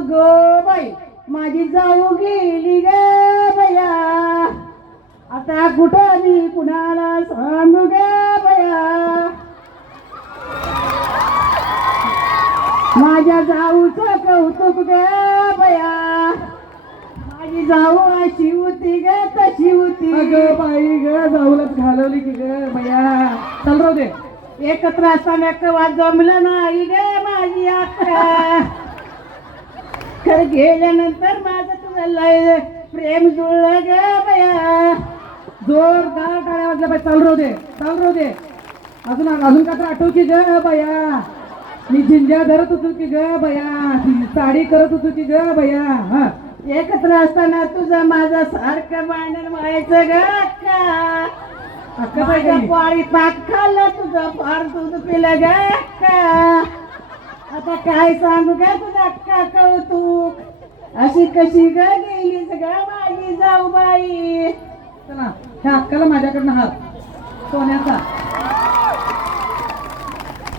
अगं बाई माझी जाऊ गेली ग बया, आता कुठं मी कुणाला सांगू ग बया. माझ्या जाऊचं कौतुक ग बया, माझी जाऊ अशी होती ग तशी होती. अगं बाई ग जाऊलाच घालवली की ग बया. चल राहू दे. एकत्र असताना कवा जमलं नाही ग माझी अक्का, खरं गेल्यानंतर माझं तुझं लय प्रेम जुळलं ग बया. जोरदार टाळ्या वाजल्या पाहिजे. चालू राहू दे, चालू राहू दे. अजून अजून का तर आठव की ग बया, मी झिंज्या धरत होतो की ग बया, ती साडी करत होतो की ग बया. हा एकत्र असताना तुझं माझं सारखं भांडण व्हायचं ग अक्का. अक्का माझ्या बाई पारी पाक खाल्लं तुझं फार दूध पिलं ग अक्का. आता काय सांगू ग तुझं अक्का कौतुक, अशी कशी ग गेलीस ग माझी जाऊ बाई. चला ह्या अक्काला माझ्याकडनं हात सोन्याचा.